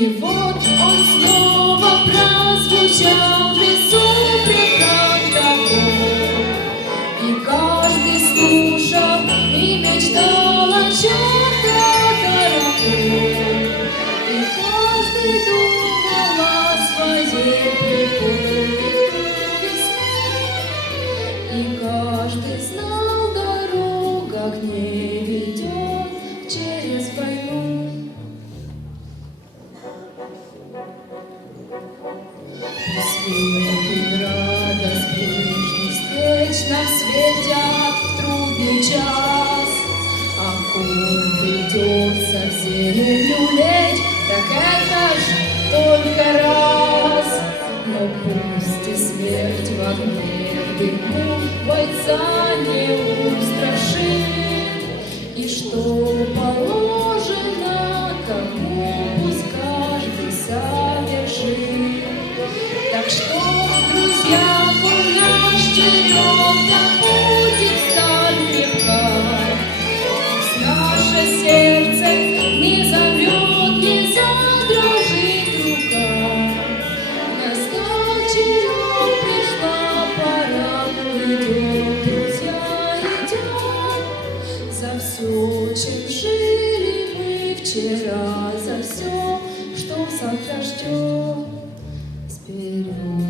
И вот он снова прозвучал в лесу пред тобой. И каждый слушал и мечтал о чем-то дорогом. И каждый думал о своей любви весны. И каждый знал, дорога к ней ведет через войну. Свет и радость ближних встреч нам светят в трудный час. А коль придется в землю лечь, так это ж только раз. Но пусть и смерть в огне, в дыму бойца не устрашит. И что положено кому, пусть каждый совершит. Так что, друзья, коль наш черед, да будет сталь крепка, пусть наше сердце не замрет, не задрожит рука. Настал черед, пришла пора, идем, друзья, идем. За все, чем жили мы вчера, за все, что завтра ждем. Вперед.